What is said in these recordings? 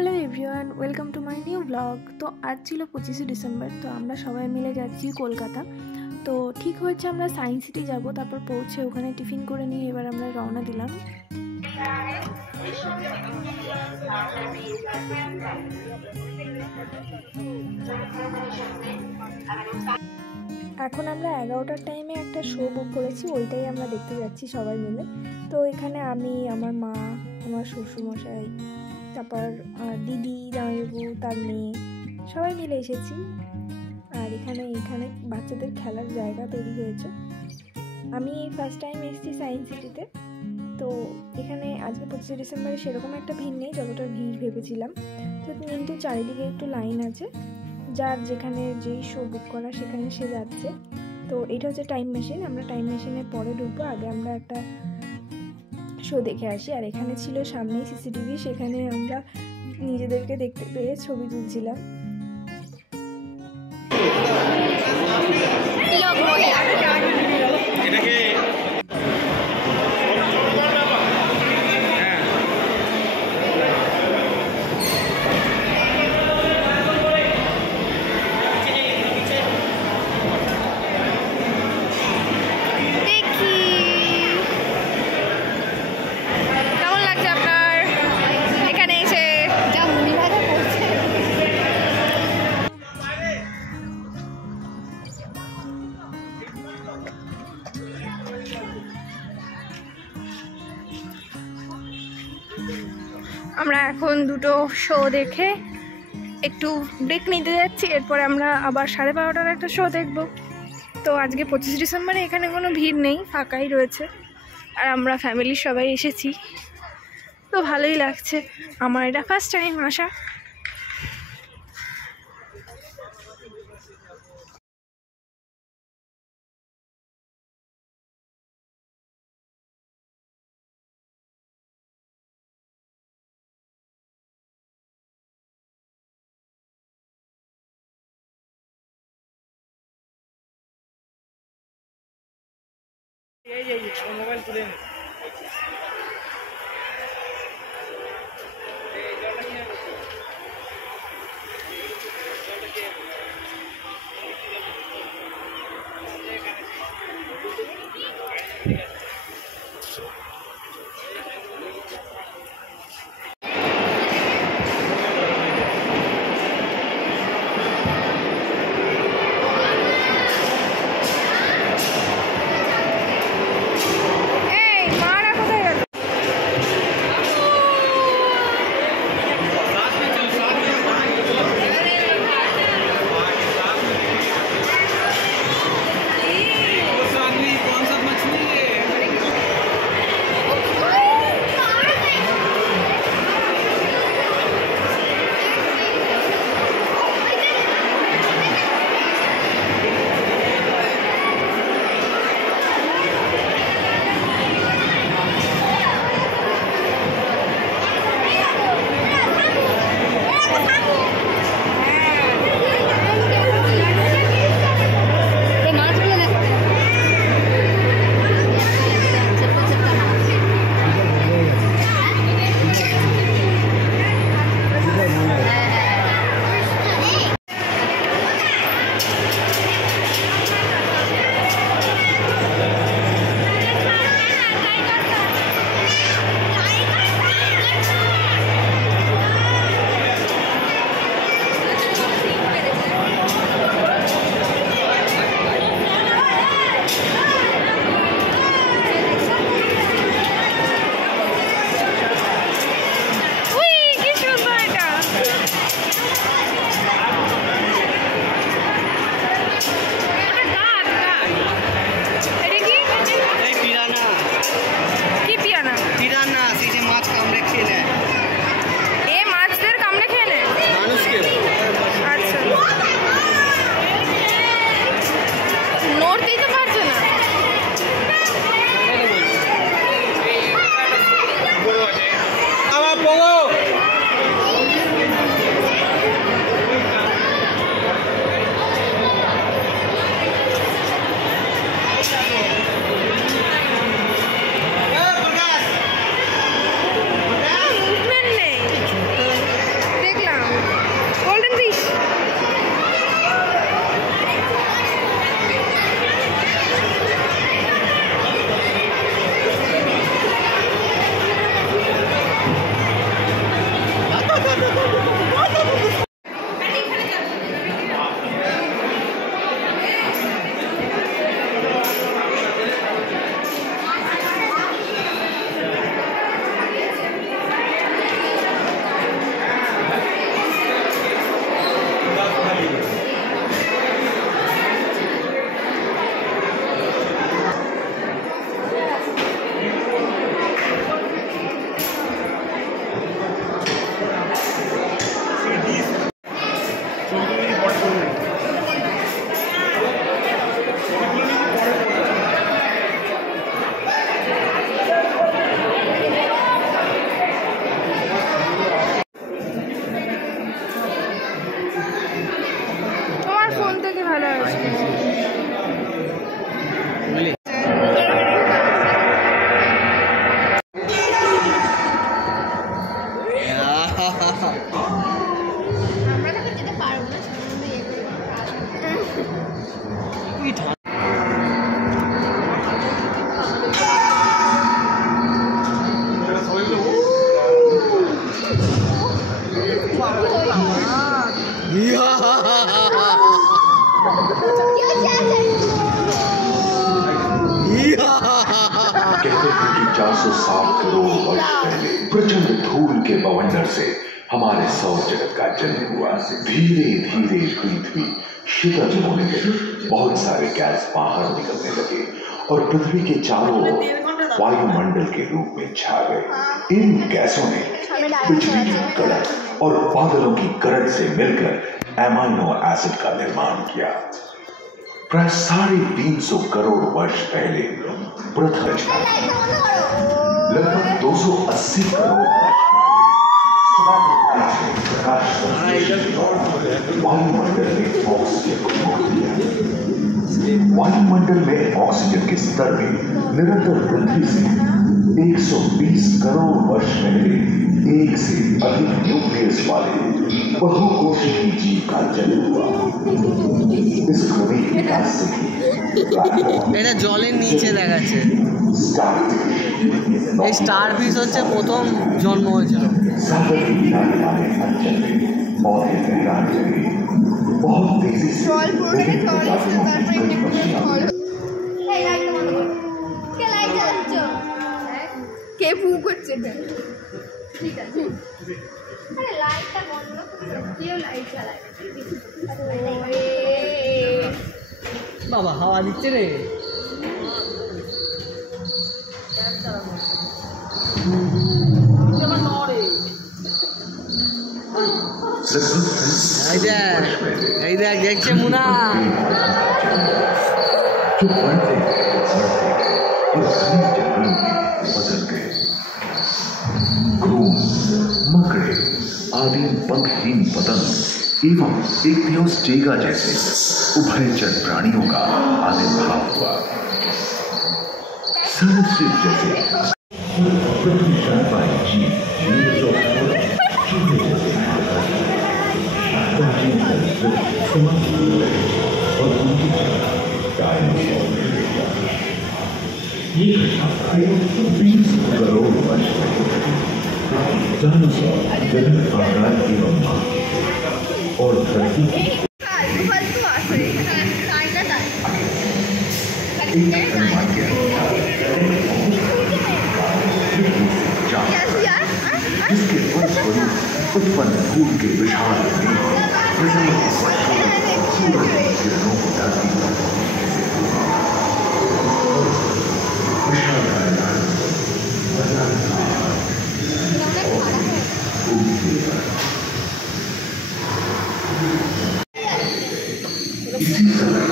Hello everyone, welcome to my new blog. তো আজ ছিল 25শে ডিসেম্বর। তো আমরা সবাই মিলে যাচ্ছি কলকাতা। তো ঠিক হয়েছে আমরা সায়েন্স সিটি যাব, তারপর পৌঁছে ওখানে টিফিন করে নিয়ে এবার আমরা রওনা দিলাম। এখন আমরা 11টার টাইমে একটা শো বুক করেছি, ওইটাই আমরা দেখতে যাচ্ছি সবাই মিলে। তো এখানে আমি, আমার মা, আমার শ্বশুরমশাই, তারপর দিদি, জামাইবাবু, তার মেয়ে, সবাই মিলে এসেছি। আর এখানে বাচ্চাদের খেলার জায়গা তৈরি হয়েছে। আমি ফার্স্ট টাইম এসেছি সায়েন্স সিটিতে। তো এখানে আজকে 25শে ডিসেম্বরে সেরকম একটা ভিড় নেই যতটা ভিড় ভেবেছিলাম। তো কিন্তু চারিদিকে একটু লাইন আছে, যার যেখানে যেই শো বুক করা সেখানে সে যাচ্ছে। তো এটা হচ্ছে টাইম মেশিন। আমরা টাইম মেশিনের পরে ঢুকবো, আগে আমরা একটা শো দেখে আসি। আর এখানে ছিল সামনেই সিসিটিভি, সেখানে আমরা নিজেদেরকে দেখতে পেয়ে ছবি তুলছিলাম। আমরা এখন দুটো শো দেখে একটু ব্রেক নিতে যাচ্ছি, এরপরে আমরা আবার 12:30টার একটা শো দেখব। তো আজকে 25শে ডিসেম্বরে এখানে কোনো ভিড় নেই, ফাঁকাই রয়েছে। আর আমরা ফ্যামিলির সবাই এসেছি, তো ভালোই লাগছে। আমার এটা ফার্স্ট টাইম আসা। মোবাইল তুলে कहते हैं कि 460 करोड़ वर्ष पहले प्रचंड धूल के बवंडर से हमारे सौर जगत का जन्म हुआ। धीरे धीरे पृथ्वी शीतल होने लगी, बहुत सारे गैस बाहर निकलने लगे और पृथ्वी के चारों ओर वायुमंडल के रूप में छा गए। इन गैसों ने बिजली की कड़क और बादलों की गरज से मिलकर एमाइनो एसिड का निर्माण किया। प्राय 350 करोड़ वर्ष पहले पृथ्वी लगभग 280 करोड़ वायुमंडल में ऑक्सीजन के स्तर में निरंतर वृद्धि से 120 करोड़ वर्ष पहले एक से अधिक न्यूक्लियस वाले बहुकोशिकीय जीव का जन्म हुआ। इस क्रमिक विकास से এটা জলের নিচে দেখাচ্ছে। এই স্টার ফিশ হচ্ছে প্রথম জন্ম হয়েছিল। কে ফু করছে? ঠিক আছে, আরে লাইটটা বন্ধ করে কেউ লাইট জ্বালায়। বাবা হাওয়া দিচ্ছে রে। এই দেখ দেখছে মুনা। मकड़े आदि पंखहीन पतंग एवं इक्तियोस्टेगा जैसे उभयचर प्राणियों का आविर्भाव हुआ। सरसृप जैसे पृथ्वी स्तनपायी जीव और उनकी ये घटना 20 करोड़ वर्ष डायनासोर विभिन्न आकार एवं और धरती की जिसके फलस्वरूप उत्पन्न धूल के विशाल किरणों को धरती इसी तरह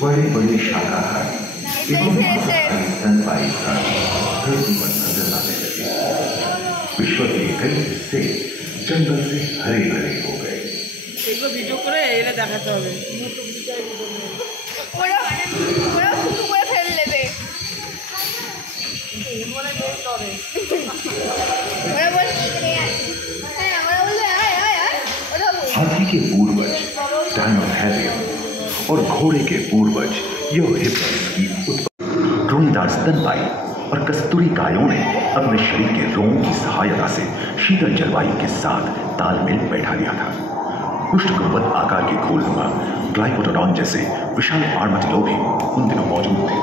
बड़े बड़े शाकाहार एवं स्तनपायी प्राणी धरती पर नजर आने लगे। विश्व के कई हिस्से जंगल से हरे भरे हो गए। ভিডিও করে এলে দেখাতে হবে। हाथी के पूर्वज डायनोथेरियम और घोड़े के पूर्वज यूहिप्पस की रोईदार स्तनपायी और कस्तूरी गायों ने अपने शरीर के रोमों की सहायता से शीतल जलवायु के साथ तालमेल बैठा लिया था। पुष्टगुंबद आकार के खोलनुमा ग्लाइकोडोन जैसे विशाल आर्माडिलो भी उन दिनों मौजूद थे।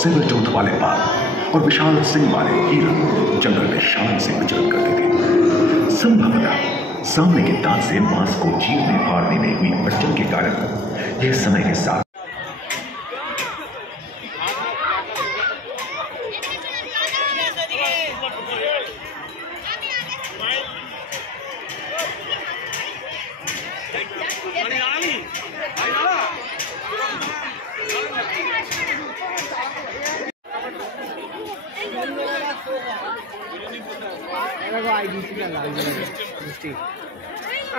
सिल्वर टूथ वाले बाघ और विशाल सिंह वाले हिरण जंगल में शान से विचरण करते थे। संभवतः सामने के दांत से मांस को चीरने फाड़ने में हुई अड़चन के कारण यह समय के साथ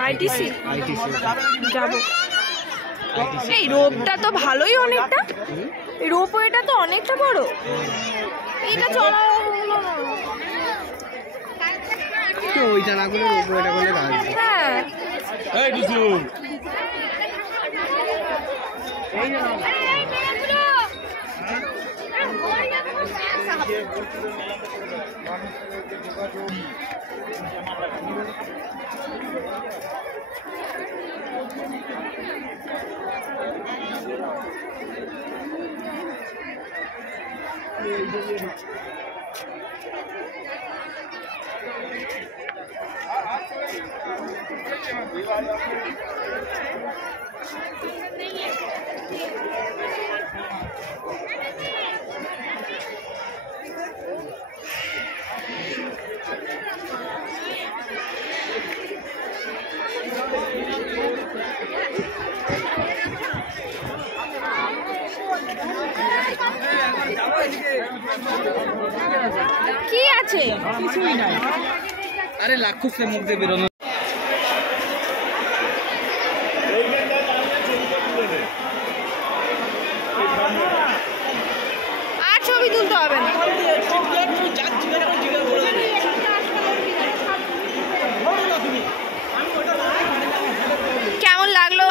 আইটিসি যাবো। এই রোপটা তো ভালোই অনেকটা, এই রোপওয়েটা তো অনেকটা বড়। এটা চলা হলো না। ওইটা না করে ওইটা করলে ভালো। হ্যাঁ কি আছে? কিছুই নাই। আরে লাক্ষুসে মুখ দিয়ে বেরোনো। আর ছবি তুলতে হবে না। কেমন লাগলো?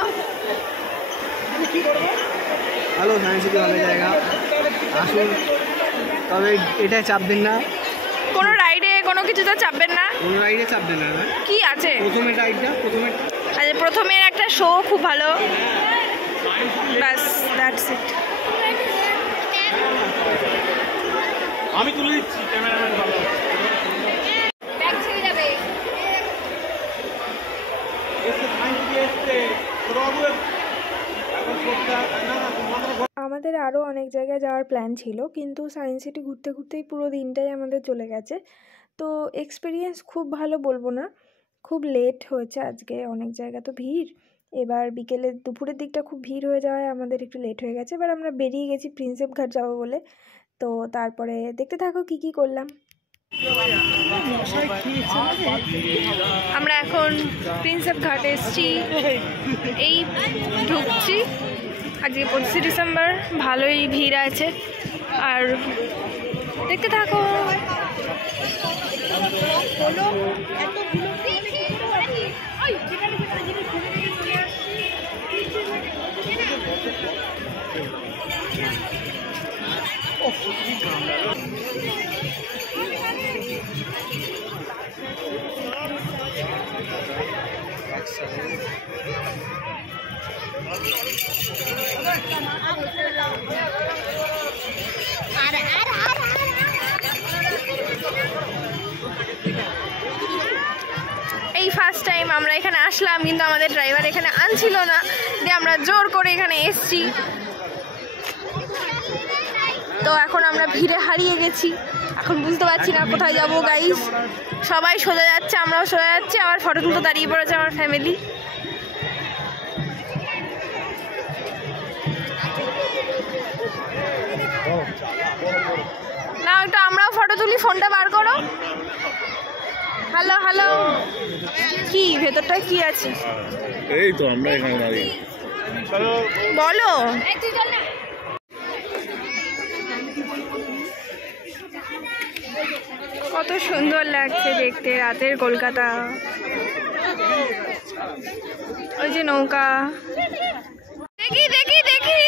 ভালো, সায়েন্স সিটি ভালো জায়গা, আসুন। তবে এটা চাপবেন না, কোনো রাইডে কোনো কিছুতে চাপবেন না। কোনো রাইডে চাপবেন না। কি আছে প্রথমে রাইডটা আচ্ছা, প্রথমের একটা শো খুব ভালো, ব্যাস দ্যাটস ইট। আমি তুলে দিচ্ছি, ক্যামেরাম্যান ভালো। ব্যাগ ছেড়ে যাবে। আমাদের আরও অনেক জায়গায় যাওয়ার প্ল্যান ছিল, কিন্তু সায়েন্স সিটি ঘুরতে ঘুরতেই পুরো দিনটাই আমাদের চলে গেছে। তো এক্সপিরিয়েন্স খুব ভালো বলবো না, খুব লেট হয়েছে আজকে, অনেক জায়গা তো ভিড়। এবার বিকেলের দুপুরের দিকটা খুব ভিড় হয়ে যাওয়ায় আমাদের একটু লেট হয়ে গেছে। এবার আমরা বেরিয়ে গেছি প্রিন্সেপ ঘাট যাবো বলে। তো তারপরে দেখতে থাকো কি কি করলাম। আমরা এখন প্রিন্সেপ ঘাটে এসেছি, এই ঢুকছি। আজকে 25 ডিসেম্বর, ভালোই ভিড় আছে, আর দেখতে থাকো। এই ফার্স্ট টাইম আমরা এখানে আসলাম, কিন্তু আমাদের ড্রাইভার এখানে আনছিল না, দিয়ে আমরা জোর করে এখানে এসছি। তো এখন আমরা ভিড়ে হারিয়ে গেছি, এখন বুঝতে পারছি না কোথায় যাবো গাইস। সবাই সোজা যাচ্ছে, আমরাও সোজা যাচ্ছি, আবার ফটো তুলতে দাঁড়িয়ে পড়েছে আমার ফ্যামিলি। না একটু আমরাও ফটো তুলি, ফোনটা বার করো। হ্যালো হ্যালো, কি ভেতরটা কি আছে? এই তো আমরা এখানে দাঁড়িয়ে বলো। কত সুন্দর লাগছে দেখতে রাতের কলকাতা। ওই যে নৌকা, দেখি দেখি দেখি।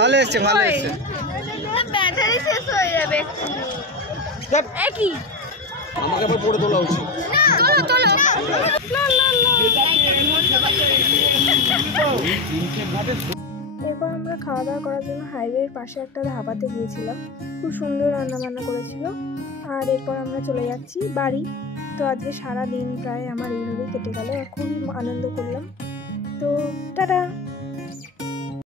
ভালো এসছে, ভালো এসছে। ব্যাটারি শেষ হয়ে যাবে একই। আমাকে আবার পড়ে তোলা উচিত। তোলো তোলো। এরপর আমরা খাওয়া দাওয়া করার জন্য হাইওয়ের পাশে একটা ধাবাতে গিয়েছিলাম, খুব সুন্দর রান্নাবান্না করেছিল। আর এরপর আমরা চলে যাচ্ছি বাড়ি। তো আজকে সারা দিন প্রায় আমার এইভাবেই কেটে গেল, আর খুবই আনন্দ করলাম। তো টাটা।